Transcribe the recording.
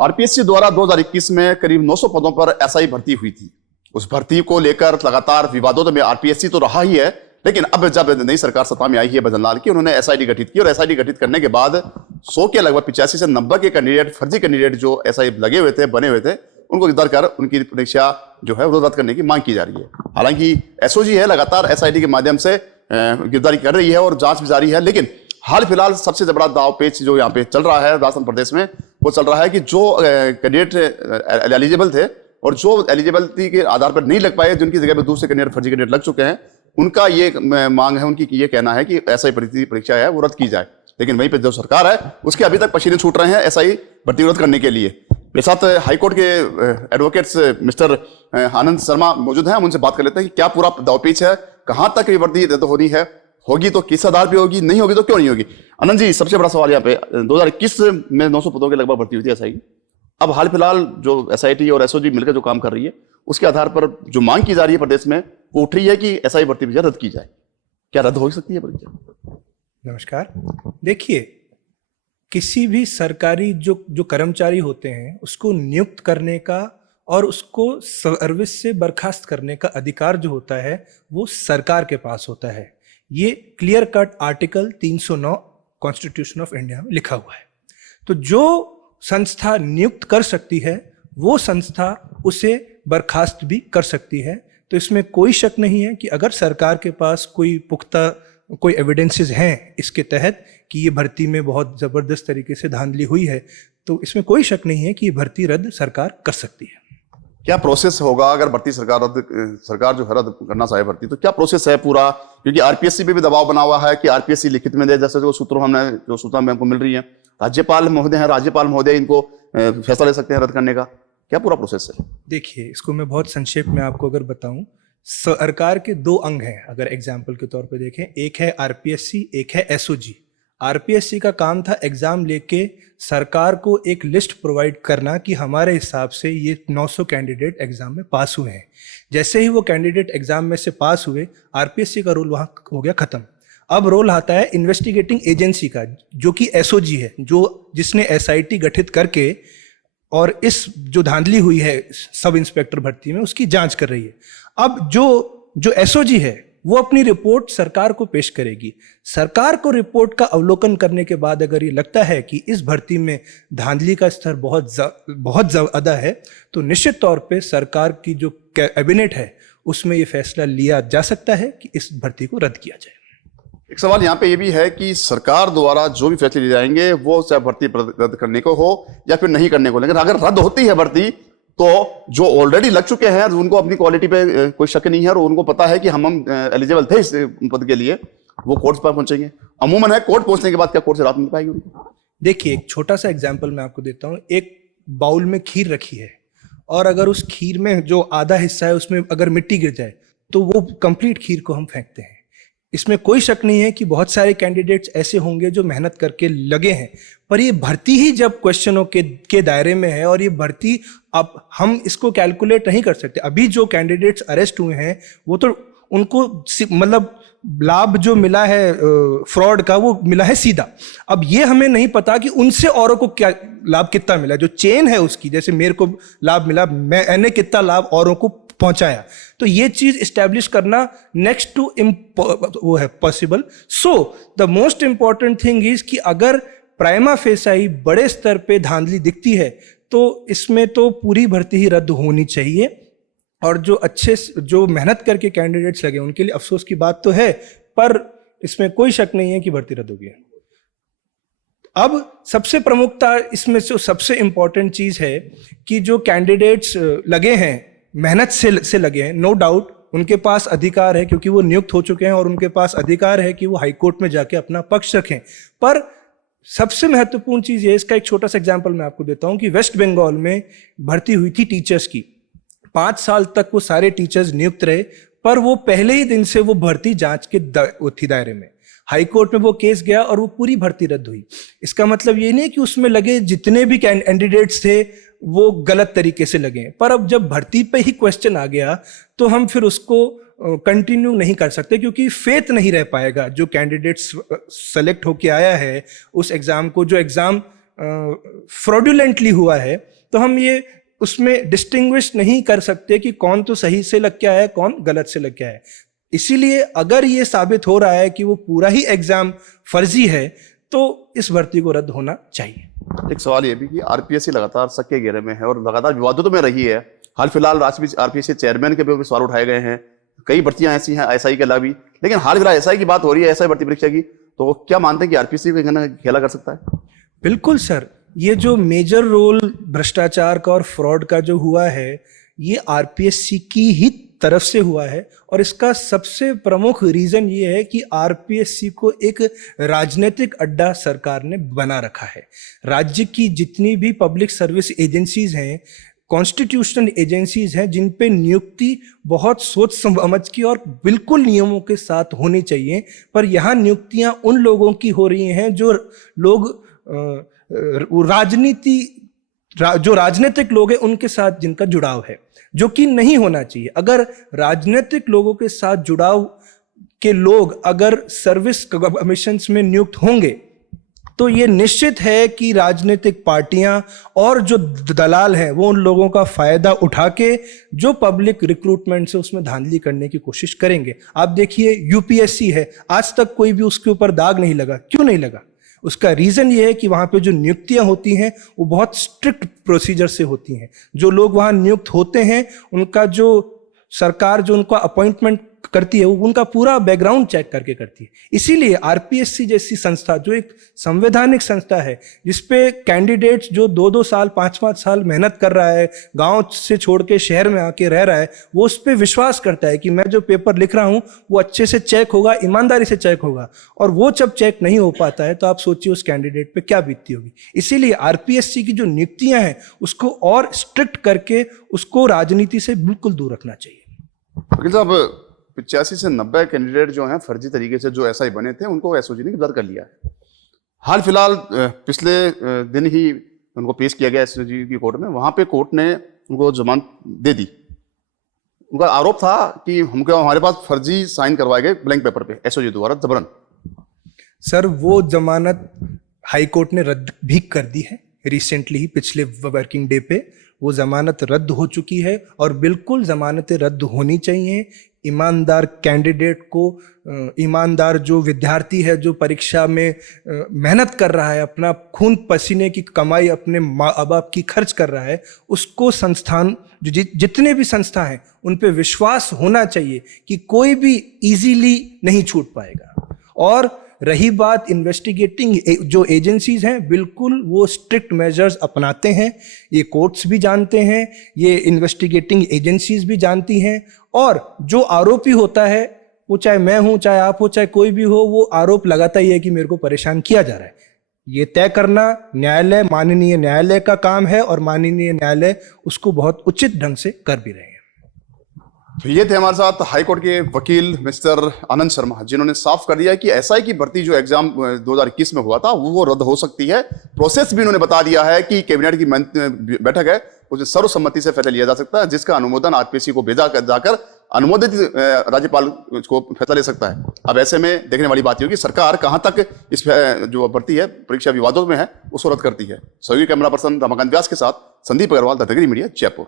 RPSC द्वारा 2021 में करीब 900 पदों पर एसआई भर्ती हुई थी। उस भर्ती को लेकर लगातार विवादों में आरपीएससी तो रहा ही है, लेकिन अब जब नई सरकार सत्ता में आई है भजनलाल की, उन्होंने एसआईटी गठित की और एसआईटी गठित करने के बाद 100 के लगभग 85 से 90 के कैंडिडेट, फर्जी कैंडिडेट जो एसआई लगे हुए थे, बने हुए थे, उनको गिरफ्तार कर उनकी परीक्षा जो है वो रद्द करने की मांग की जा रही है। हालांकि एसओजी है लगातार एसआईटी के माध्यम से गिरफ्तारी कर रही है और जांच भी जारी है, लेकिन हाल फिलहाल सबसे बड़ा दाव पेच जो यहाँ पे चल रहा है राजस्थान प्रदेश में, वो चल रहा है कि जो कैंडिडेट एलिजिबल थे और जो एलिजिबिलिटी के आधार पर नहीं लग पाए, जिनकी जगह पर दूसरे कैंडिडेट फर्जी कैंडिडेट लग चुके हैं, उनका ये मांग है, उनकी ये कहना है कि एसआई परीक्षा है वो रद्द की जाए। लेकिन वहीं पर जो सरकार है उसके अभी तक पसीने छूट रहे हैं एसआई भर्ती रद्द करने के लिए। मेरे साथ हाईकोर्ट के एडवोकेट्स मिस्टर आनंद शर्मा मौजूद हैं, हम उनसे बात कर लेते हैं कि क्या पूरा दावपेच है, कहां तक ये भर्ती रद्द होनी है, होगी तो किस आधार पे होगी, नहीं होगी तो क्यों नहीं होगी। आनंद जी, सबसे बड़ा सवाल यहाँ पे 2021 में 900 पदों के लगभग भर्ती हुई थी एसआई। अब हाल फिलहाल जो एसआईटी और एसओजी मिलकर जो काम कर रही है, उसके आधार पर जो मांग की जा रही है प्रदेश में, वो उठ रही है कि एसआई भर्ती परीक्षा रद्द की जाए। क्या रद्द हो सकती है परीक्षा? नमस्कार। देखिए, किसी भी सरकारी जो कर्मचारी होते हैं उसको नियुक्त करने का और उसको सर्विस से बर्खास्त करने का अधिकार जो होता है वो सरकार के पास होता है। ये clear cut article 309 constitution of India में लिखा हुआ है। तो जो संस्था नियुक्त कर सकती है वो संस्था उसे बर्खास्त भी कर सकती है। तो इसमें कोई शक नहीं है कि अगर सरकार के पास कोई पुख्ता कोई एविडेंसेस हैं इसके तहत कि ये भर्ती में बहुत ज़बरदस्त तरीके से धांधली हुई है, तो इसमें कोई शक नहीं है कि ये भर्ती रद्द सरकार कर सकती है। क्या प्रोसेस होगा अगर भर्ती सरकार जो है रद्द करना चाहे भर्ती, तो क्या प्रोसेस है पूरा? क्योंकि आरपीएससी पे भी दबाव बना हुआ है कि आरपीएससी लिखित में दे, जैसे जो सूत्रों हमको मिल रही है, राज्यपाल महोदय हैं, राज्यपाल महोदय इनको फैसला ले सकते हैं रद्द करने का। क्या पूरा प्रोसेस है? देखिए, इसको मैं बहुत संक्षेप में आपको अगर बताऊं, सरकार के दो अंग हैं अगर एग्जाम्पल के तौर पे देखें। एक है आरपीएससी, एक है एसओजी। आरपीएससी का काम था एग्जाम लेके सरकार को एक लिस्ट प्रोवाइड करना कि हमारे हिसाब से ये 900 कैंडिडेट एग्जाम में पास हुए हैं। जैसे ही वो कैंडिडेट एग्जाम में से पास हुए, आरपीएससी का रोल वहां हो गया खत्म। अब रोल आता है इन्वेस्टिगेटिंग एजेंसी का, जो कि एसओजी है, जिसने एसआईटी गठित करके और इस जो धांधली हुई है सब इंस्पेक्टर भर्ती में उसकी जांच कर रही है। अब जो एसओजी है वो अपनी रिपोर्ट सरकार को पेश करेगी। सरकार को रिपोर्ट का अवलोकन करने के बाद अगर ये लगता है कि इस भर्ती में धांधली का स्तर बहुत ज़्यादा है, तो निश्चित तौर पे सरकार की जो कैबिनेट है उसमें ये फैसला लिया जा सकता है कि इस भर्ती को रद्द किया जाए। एक सवाल यहाँ पे ये भी है कि सरकार द्वारा जो भी फैसले लिए जाएंगे वो चाहे भर्ती रद्द करने को हो या फिर नहीं करने को, लेकिन अगर रद्द होती है भर्ती तो जो ऑलरेडी लग चुके हैं उनको अपनी क्वालिटी पे कोई शक नहीं है और उनको पता है कि हम एलिजिबल थे इस पद के लिए, वो कोर्ट पर पहुंचेंगे। अमूमन है कोर्ट पहुंचने के बाद क्या कोर्ट से राहत मिल पाएगी उनको? देखिए, एक छोटा सा एग्जाम्पल मैं आपको देता हूँ। एक बाउल में खीर रखी है और अगर उस खीर में जो आधा हिस्सा है उसमें अगर मिट्टी गिर जाए तो वो कंप्लीट खीर को हम फेंकते हैं। इसमें कोई शक नहीं है कि बहुत सारे कैंडिडेट्स ऐसे होंगे जो मेहनत करके लगे हैं, पर ये भर्ती ही जब क्वेश्चनों के दायरे में है और ये भर्ती अब हम इसको कैलकुलेट नहीं कर सकते। अभी जो कैंडिडेट्स अरेस्ट हुए हैं वो तो उनको मतलब लाभ जो मिला है फ्रॉड का वो मिला है सीधा। अब ये हमें नहीं पता कि उनसे औरों को क्या लाभ कितना मिला, जो चेन है उसकी, जैसे मेरे को लाभ मिला, मैंने कितना लाभ औरों को पहुंचाया। तो ये चीज एस्टेब्लिश करना नेक्स्ट टू वो है possible. So the most important thing is कि अगर प्राइमा फेसाई बड़े स्तर पे धांधली दिखती है तो इसमें तो पूरी भर्ती ही रद्द होनी चाहिए और जो मेहनत करके कैंडिडेट्स लगे उनके लिए अफसोस की बात तो है, पर इसमें कोई शक नहीं है कि भर्ती रद्द होगी। अब सबसे प्रमुखता इसमें से सबसे इंपॉर्टेंट चीज है कि जो कैंडिडेट्स लगे हैं मेहनत से लगे हैं, नो डाउट उनके पास अधिकार है क्योंकि वो नियुक्त हो चुके हैं और उनके पास अधिकार है कि वो हाईकोर्ट में जाके अपना पक्ष रखें। पर सबसे महत्वपूर्ण चीज ये, इसका एक छोटा सा एग्जांपल मैं आपको देता हूं कि वेस्ट बंगाल में भर्ती हुई थी टीचर्स की। 5 साल तक वो सारे टीचर्स नियुक्त रहे, पर वो पहले ही दिन से वो भर्ती जांच के थी दायरे में। हाईकोर्ट में वो केस गया और वो पूरी भर्ती रद्द हुई। इसका मतलब ये नहीं कि उसमें लगे जितने भी कैंडिडेट्स थे वो गलत तरीके से लगे, पर अब जब भर्ती पे ही क्वेश्चन आ गया तो हम फिर उसको कंटिन्यू नहीं कर सकते क्योंकि फेथ नहीं रह पाएगा। जो कैंडिडेट्स सेलेक्ट होके आया है उस एग्जाम को, जो एग्जाम फ्रॉडुलेंटली हुआ है, तो हम ये उसमें डिस्टिंग्विश नहीं कर सकते कि कौन तो सही से लग गया है, कौन गलत से लग गया है। इसीलिए अगर ये साबित हो रहा है कि वो पूरा ही एग्जाम फर्जी है, तो इस भर्ती को रद्द होना चाहिए। एक सवाल ये भी कि आरपीएससी लगातार शक के घेरे में है और लगातार विवादों में रही है। हाल फिलहाल आरपीएससी चेयरमैन के भी सवाल उठाए गए हैं, कई भर्तियां ऐसी हैं एसआई के अलावा भी, लेकिन हाल फिलहाल एसआई की बात हो रही है, एसआई भर्ती परीक्षा की, तो क्या मानते हैं कि आरपीएससी को खेला कर सकता है? बिल्कुल सर, ये जो मेजर रोल भ्रष्टाचार का और फ्रॉड का जो हुआ है, ये आरपीएससी की ही तरफ से हुआ है। और इसका सबसे प्रमुख रीजन ये है कि आरपीएससी को एक राजनीतिक अड्डा सरकार ने बना रखा है। राज्य की जितनी भी पब्लिक सर्विस एजेंसीज हैं, कॉन्स्टिट्यूशनल एजेंसीज हैं, जिन पे नियुक्ति बहुत सोच समझ की और बिल्कुल नियमों के साथ होनी चाहिए, पर यहाँ नियुक्तियां उन लोगों की हो रही हैं जो राजनीतिक लोग हैं उनके साथ जिनका जुड़ाव है, जो कि नहीं होना चाहिए। अगर राजनीतिक लोगों के साथ जुड़ाव के लोग अगर सर्विस कमीशंस में नियुक्त होंगे, तो ये निश्चित है कि राजनीतिक पार्टियां और जो दलाल हैं वो उन लोगों का फायदा उठा के जो पब्लिक रिक्रूटमेंट से उसमें धांधली करने की कोशिश करेंगे। आप देखिए यूपीएससी है, आज तक कोई भी उसके ऊपर दाग नहीं लगा। क्यों नहीं लगा? उसका रीजन ये है कि वहां पे जो नियुक्तियां होती हैं वो बहुत स्ट्रिक्ट प्रोसीजर से होती हैं। जो लोग वहां नियुक्त होते हैं, उनका जो सरकार जो उनका अपॉइंटमेंट करती है, वो उनका पूरा बैकग्राउंड चेक करके करती है। इसीलिए आरपीएससी जैसी संस्था, जो एक संवैधानिक संस्था है, जिसपे कैंडिडेट्स जो 2-2 साल 5-5 साल मेहनत कर रहा है, गांव से छोड़ के शहर में आके रह रहा है, वो उस पर विश्वास करता है कि मैं जो पेपर लिख रहा हूं वो अच्छे से चेक होगा, ईमानदारी से चेक होगा। और वो जब चेक नहीं हो पाता है तो आप सोचिए उस कैंडिडेट पे क्या बीतती होगी। इसीलिए आरपीएससी की जो नियुक्तियां हैं उसको और स्ट्रिक्ट करके उसको राजनीति से बिल्कुल दूर रखना चाहिए। वकील साहब, 85 से 90 कैंडिडेट जो हैं फर्जी तरीके से जो एसआई बने थे, उनको एसओजी ने गिरफ्तार कर लिया है। हाल फिलहाल पिछले दिन ही उनको पेश किया गया एसओजी की कोर्ट में। वहां पे कोर्ट ने उनको जमानत दे दी। उनका आरोप था कि हमारे पास फर्जी साइन करवाए गए ब्लैंक पेपर पे एसओजी द्वारा जबरन। सर, वो जमानत हाई कोर्ट ने रद्द भी कर दी है। रिसेंटली ही पिछले वर्किंग डे पे वो जमानत रद्द हो चुकी है और बिल्कुल जमानतें रद्द होनी चाहिए। ईमानदार कैंडिडेट को, ईमानदार जो विद्यार्थी है जो परीक्षा में मेहनत कर रहा है, अपना खून पसीने की कमाई अपने माँ बाप की खर्च कर रहा है, उसको संस्थान जो जितने भी संस्था हैं उन पे विश्वास होना चाहिए कि कोई भी इजीली नहीं छूट पाएगा। और रही बात इन्वेस्टिगेटिंग जो एजेंसीज हैं, बिल्कुल वो स्ट्रिक्ट मेजर्स अपनाते हैं। ये कोर्ट्स भी जानते हैं, ये इन्वेस्टिगेटिंग एजेंसीज भी जानती हैं। और जो आरोपी होता है, वो चाहे मैं हूं, चाहे आप हो, चाहे कोई भी हो, वो आरोप लगाता ही है कि मेरे को परेशान किया जा रहा है। ये तय करना न्यायालय, माननीय न्यायालय का काम है और माननीय न्यायालय उसको बहुत उचित ढंग से कर भी रहे हैं। तो ये थे हमारे साथ हाईकोर्ट के वकील मिस्टर आनंद शर्मा, जिन्होंने साफ कर दिया कि एसआई की भर्ती जो एग्जाम 2021 में हुआ था वो रद्द हो सकती है। प्रोसेस भी उन्होंने बता दिया है कि कैबिनेट की बैठक है, उसे सर्वसम्मति से फैसला लिया जा सकता है, जिसका अनुमोदन आरपीएससी को भेजा जाकर अनुमोदित राज्यपाल को फैसला ले सकता है। अब ऐसे में देखने वाली बात होगी सरकार कहां तक इस जो भर्ती है परीक्षा विवादों में है उसको रद्द करती है। सहयोगी कैमरा पर्सन रमाकांत व्यास के साथ संदीप अग्रवाल, द नगरी मीडिया, जयपुर।